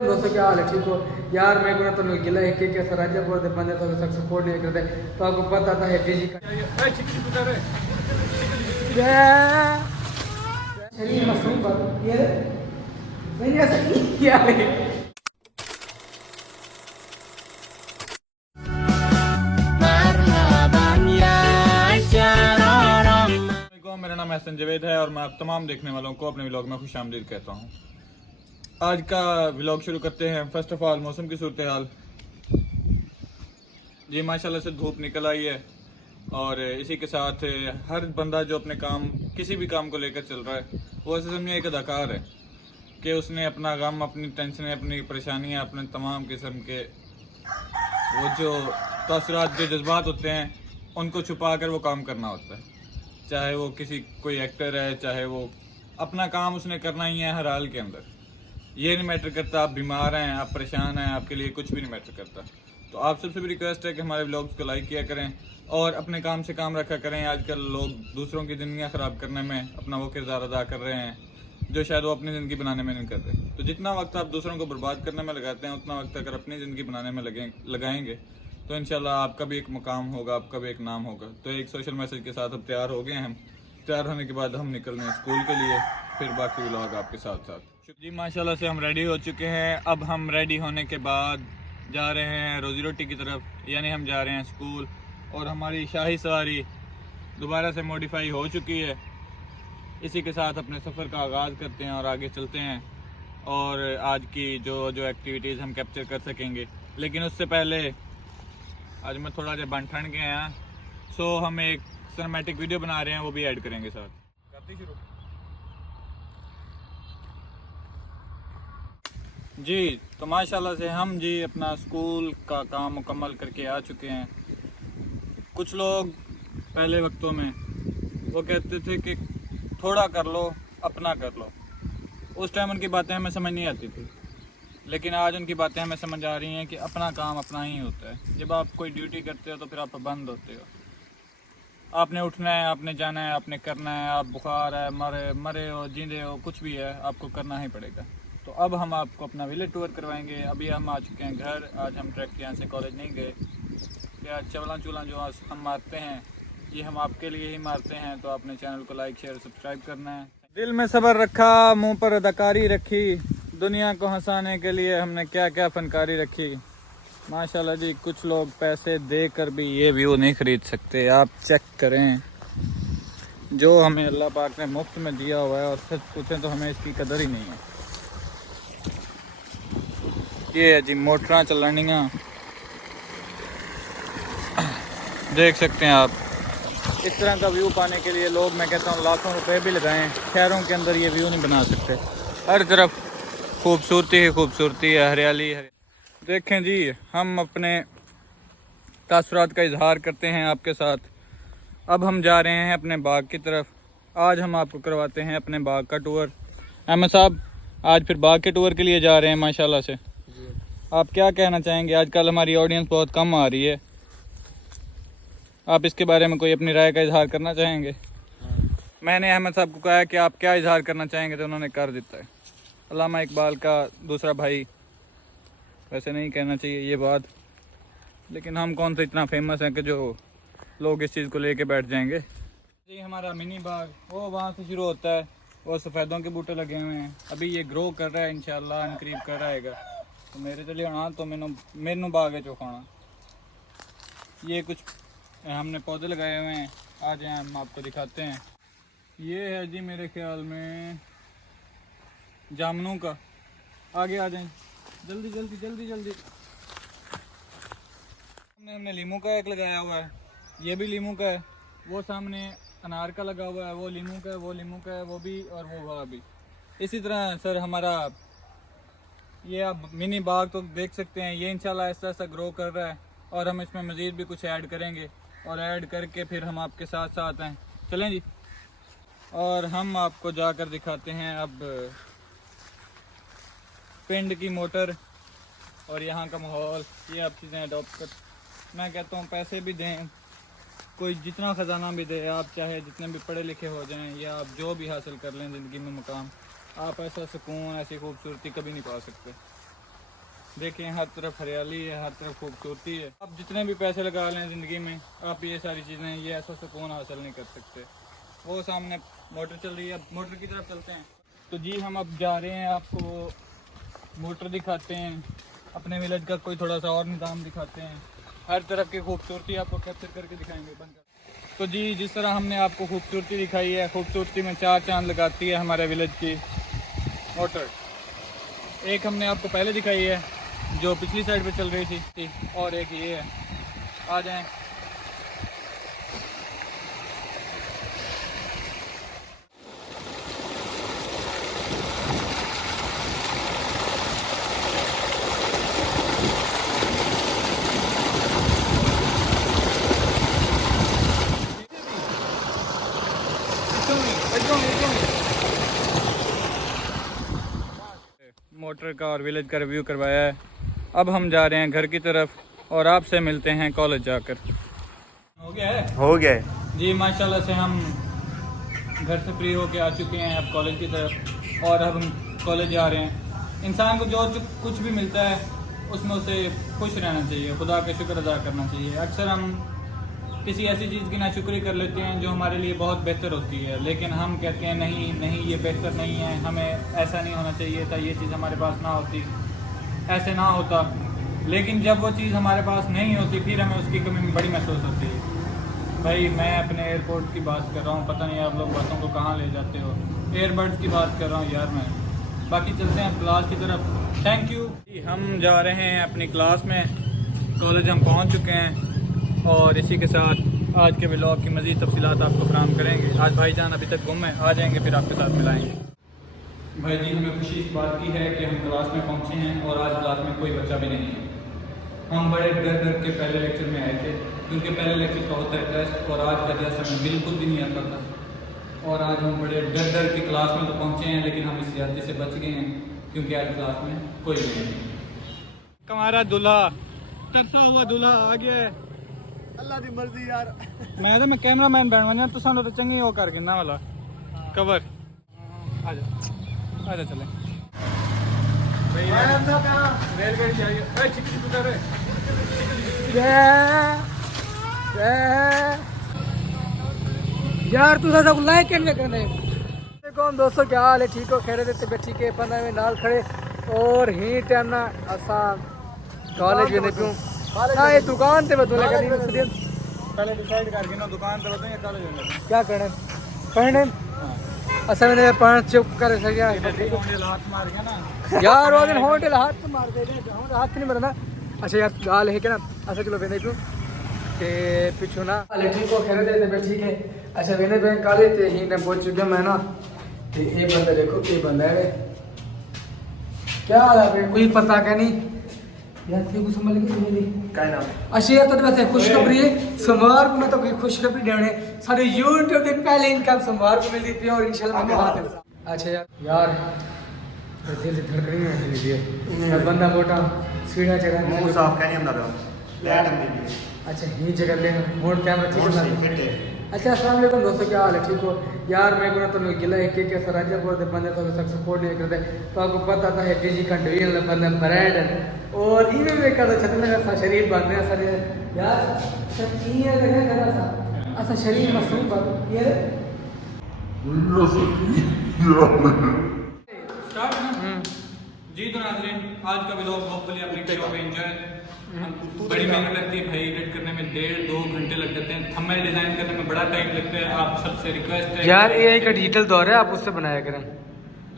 दोस्तों क्या हाल है, ठीक हो यार। मैं को तो गिला है कि कैसा राज्य बोलते बंदे तो सब सपोर्ट नहीं करते। तो आपको पता था है जी का शरीर मशरूम पर ये नहीं ऐसा क्या है। मेरा नाम एहसन जवेद है और मैं आप तमाम देखने वालों को अपने व्लॉग में खुशामदीद कहता हूँ। आज का व्लॉग शुरू करते हैं। फर्स्ट ऑफ ऑल मौसम की सूरत हाल जी माशाल्लाह से धूप निकल आई है और इसी के साथ हर बंदा जो अपने काम किसी भी काम को लेकर चल रहा है वो ऐसे समझे एक अदाकार है कि उसने अपना गम, अपनी टेंशन, अपनी परेशानियाँ, अपने तमाम किस्म के वो जो तासुरात, जो जज्बात होते हैं उनको छुपा कर वो काम करना होता है। चाहे वो कोई एक्टर है, चाहे वो अपना काम उसने करना ही है हर हाल के अंदर। ये नहीं मैटर करता आप बीमार हैं, आप परेशान हैं, आपके लिए कुछ भी नहीं मैटर करता। तो आप सबसे भी रिक्वेस्ट है कि हमारे व्लॉग्स को लाइक किया करें और अपने काम से काम रखा करें। आजकल लोग दूसरों की ज़िंदगियाँ ख़राब करने में अपना वो किरदार अदा कर रहे हैं जो शायद वो अपनी ज़िंदगी बनाने में नहीं कर रहे। तो जितना वक्त आप दूसरों को बर्बाद करने में लगाते हैं उतना वक्त अगर अपनी ज़िंदगी बनाने में लगाएंगे तो इंशाल्लाह आपका भी एक मुकाम होगा, आपका भी एक नाम होगा। तो एक सोशल मैसेज के साथ अब तैयार हो गए हैं हम। तैयार होने के बाद हम निकल रहे हैं स्कूल के लिए, फिर बाकी व्लॉग आपके साथ साथ। जी माशाल्लाह से हम रेडी हो चुके हैं। अब हम रेडी होने के बाद जा रहे हैं रोज़ी रोटी की तरफ, यानी हम जा रहे हैं स्कूल। और हमारी शाही सवारी दोबारा से मॉडिफाई हो चुकी है। इसी के साथ अपने सफ़र का आगाज़ करते हैं और आगे चलते हैं और आज की जो एक्टिविटीज़ हम कैप्चर कर सकेंगे। लेकिन उससे पहले आज मैं थोड़ा जब बन ठंड गए हैं, सो हम एक सिनेमैटिक वीडियो बना रहे हैं, वो भी ऐड करेंगे साथ। करती शुरू जी। तो माशाल्लाह से हम जी अपना स्कूल का काम मुकम्मल करके आ चुके हैं। कुछ लोग पहले वक्तों में वो कहते थे कि थोड़ा कर लो, अपना कर लो। उस टाइम उनकी बातें हमें समझ नहीं आती थी, लेकिन आज उनकी बातें हमें समझ आ रही हैं कि अपना काम अपना ही होता है। जब आप कोई ड्यूटी करते हो तो फिर आप पाबंद होते हो। आपने उठना है, आपने जाना है, आपने करना है। आप बुखार है, मरे हो, जिंदे हो, कुछ भी है, आपको करना ही पड़ेगा। तो अब हम आपको अपना विलेज टूर करवाएंगे। अभी हम आ चुके हैं घर। आज हम ट्रैक के यहाँ से कॉलेज नहीं गए कि आज चवला चूल्हा जो हम मारते हैं ये हम आपके लिए ही मारते हैं। तो आपने चैनल को लाइक, शेयर, सब्सक्राइब करना है। दिल में सब्र रखा, मुंह पर अदाकारी रखी, दुनिया को हंसाने के लिए हमने क्या क्या फनकारी रखी। माशाल्लाह जी, कुछ लोग पैसे देकर भी ये व्यू नहीं खरीद सकते। आप चेक करें, जो हमें अल्लाह पाक ने मुफ्त में दिया हुआ है और सच पूछें तो हमें इसकी कदर ही नहीं है। ये है जी मोटरां चलनियाँ, देख सकते हैं आप। इस तरह का व्यू पाने के लिए लोग, मैं कहता हूँ, लाखों रुपए भी लगाएं, शहरों के अंदर ये व्यू नहीं बना सकते। हर तरफ खूबसूरती ही खूबसूरती है, हरियाली है। देखें जी, हम अपने तासुरात का इजहार करते हैं आपके साथ। अब हम जा रहे हैं अपने बाग की तरफ। आज हम आपको करवाते हैं अपने बाग का टूर। अहमद साहब, आज फिर बाग के टूर के लिए जा रहे हैं माशाल्लाह से। आप क्या कहना चाहेंगे? आजकल हमारी ऑडियंस बहुत कम आ रही है, आप इसके बारे में कोई अपनी राय का इजहार करना चाहेंगे? मैंने अहमद साहब को कहा है कि आप क्या इजहार करना चाहेंगे, तो उन्होंने कर देता है। अल्लामा इकबाल का दूसरा भाई, वैसे नहीं कहना चाहिए ये बात, लेकिन हम कौन सा इतना फेमस हैं कि जो लोग इस चीज़ को लेके बैठ जाएंगे। जी हमारा मिनी बाग वो वहाँ से शुरू होता है, वो सफ़ेदों के बूटे लगे हुए हैं। अभी ये ग्रो कर रहा है, इंशाल्लाह करीब कर आएगा। तो मेरे चलिए हाँ, तो मैनू बाग है चौखाना। ये कुछ हमने पौधे लगाए हुए हैं, आ जाए हम आपको दिखाते हैं। ये है जी मेरे ख्याल में जामुनों का। आगे आ जाएं, जल्दी जल्दी जल्दी जल्दी। हमने लीमू का एक लगाया हुआ है, ये भी लीमू का है। वो सामने अनार का लगा हुआ है, वो लीमू का है, वो लीमू का है, वो भी और वो वाला भी। इसी तरह सर हमारा ये आप मिनी बाग तो देख सकते हैं, ये इंशाल्लाह ऐसा ऐसा ग्रो कर रहा है और हम इसमें मज़ीद भी कुछ ऐड करेंगे और ऐड करके फिर हम आपके साथ साथ हैं। चलें जी, और हम आपको जाकर दिखाते हैं अब पिंड की मोटर और यहाँ का माहौल। ये आप चीज़ें अडॉप्ट कर, मैं कहता हूँ पैसे भी दें, कोई जितना ख़जाना भी दे, आप चाहे जितने भी पढ़े लिखे हो जाएं या आप जो भी हासिल कर लें ज़िंदगी में मुकाम, आप ऐसा सुकून, ऐसी खूबसूरती कभी नहीं पा सकते। देखें हर तरफ हरियाली है, हर तरफ खूबसूरती है। आप जितने भी पैसे लगा लें ज़िंदगी में, आप ये सारी चीज़ें, ये ऐसा सुकून हासिल नहीं कर सकते। वो सामने मोटर चल रही है, अब मोटर की तरफ चलते हैं। तो जी हम अब जा रहे हैं, आपको मोटर दिखाते हैं, अपने विलेज का कोई थोड़ा सा और निज़ाम दिखाते हैं, हर तरफ की खूबसूरती आपको कैप्चर करके दिखाएंगे। बंद कर। तो जी जिस तरह हमने आपको खूबसूरती दिखाई है, खूबसूरती में चार चांद लगाती है हमारे विलेज की मोटर। एक हमने आपको पहले दिखाई है जो पिछली साइड पे चल रही थी, और एक ये है। आ जाएं। मोटर का और विलेज का रिव्यू करवाया है। अब हम जा रहे हैं घर की तरफ और आपसे मिलते हैं कॉलेज जाकर। हो गया है? हो गया है जी माशाल्लाह से हम घर से फ्री होके आ चुके हैं अब कॉलेज की तरफ, और अब हम कॉलेज जा रहे हैं। इंसान को जो कुछ भी मिलता है उसमें उसे खुश रहना चाहिए, खुदा का शुक्र अदा करना चाहिए। अक्सर हम किसी ऐसी चीज़ की नाशुक्री कर लेते हैं जो हमारे लिए बहुत बेहतर होती है, लेकिन हम कहते हैं नहीं नहीं ये बेहतर नहीं है, हमें ऐसा नहीं होना चाहिए था, ये चीज़ हमारे पास ना होती, ऐसे ना होता। लेकिन जब वो चीज़ हमारे पास नहीं होती फिर हमें उसकी कमी बड़ी महसूस होती है। भाई मैं अपने एयरपोर्ट की बात कर रहा हूँ, पता नहीं आप लोग बातों को कहाँ ले जाते हो। एयरबड्स की बात कर रहा हूँ यार मैं। बाकी चलते हैं क्लास की तरफ। Thank you. हम जा रहे हैं अपनी क्लास में, कॉलेज हम पहुँच चुके हैं, और इसी के साथ आज के व्लॉग की मज़ीद तफसीलात आपको फराहम करेंगे। आज भाईजान अभी तक गुम है, आ जाएंगे फिर आपके साथ मिलाएंगे। भाई जी हमें खुशी इस बात की है कि हम क्लास में पहुँचे हैं और आज क्लास में कोई बच्चा भी नहीं है। हम बड़े डर डर के पहले लेक्चर में आए थे, क्योंकि पहले लेक्चर का होता है टेस्ट, और आज का जैसा हमें बिल्कुल भी नहीं आता था। और आज हम बड़े डर डर के क्लास में तो पहुँचे हैं, लेकिन हम इस ज्यादती से बच गए हैं क्योंकि आज क्लास में कोई भी नहीं। हमारा दूल्हा, तरसा हुआ दूल्हा आ गया है। अल्लाह की मर्जी यार। मैं कैमरा मैन बन तो सानू तो चंगी हो करके ना वाला कवर। आजा चले रेलगाड़ी चाहिए। यार तू ज़्यादा लाइक करने करने देखो दोस्तों क्या हाल है, ठीक हो, खैर देते पे ठीक है। 15 में नाल खड़े और ही टाइम ना असा कॉलेज में क्यों ना ये दुकान पे बदल लगा नहीं पहले डिसाइड करके ना दुकान पे बताएं या कॉलेज में क्या करना पढ़ने। असल में पढ़ चुप कर सकिया हाथ मार गया ना यार वो दिन होटल हाथ तो मार दे हाथ नहीं मरना। अच्छा यार गाल है क्या ना अच्छा चलो वेने क्यों ते पिछू ना अरे ठीक हो खैर देते पे ठीक है। अच्छा वेने बैंक कॉलेज ते ही ने पहुंच चुका मैं ना, ते ये बंदा देखो ये बंदा है क्या हाल है, कोई पता क्या नहीं यार तेरे को समझ लगी मेरी क्या नाम? अच्छा यार तो वैसे खुशखबरी है, सोमवार को मैं तो कोई खुशखबरी देने सारे YouTube दिन पहले इनकम सोमवार को मिलती थी और इंशाल्लाह मैं बात है। अच्छा यार दिल धड़कन नहीं होती है बंदा मोटा सीढ़ियां जगह मुंह साफ कहने अंदर लैट में भी। अच्छा ये जगह ले मोड़ कैमरा ठीक है फिट है। अच्छा अस्सलाम वालेकुम दोस्तों क्या हाल है, ठीक हो यार। मैं को तो गिला है कि राज्यपुर दे बंदे तो सब सपोर्ट नहीं करते, तो आपको पता था है डीजी कंट्रील बंदे ब्रांड और इवे में का छतन का शरीर बनने सारे यार सच्ची है लगे थोड़ा सा ऐसा शरीर मसूम बन ये स्टार्ट ना। जी तो नाज़रीन आज का व्लॉग होपफुली आपने शो पे एंजॉय। बड़ी मेहनत लगती है भाई, एडिट करने में 1.5-2 घंटे लग जाते हैं, थंबनेल डिजाइन करने में बड़ा टाइम लगता है। आप सबसे रिक्वेस्ट है यार AI का डिजिटल दौर है, आप उससे बनाया करें।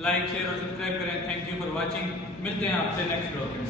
लाइक शेयर और सब्सक्राइब करें। Thank you for watching. मिलते हैं आपसे नेक्स्ट व्लॉग में।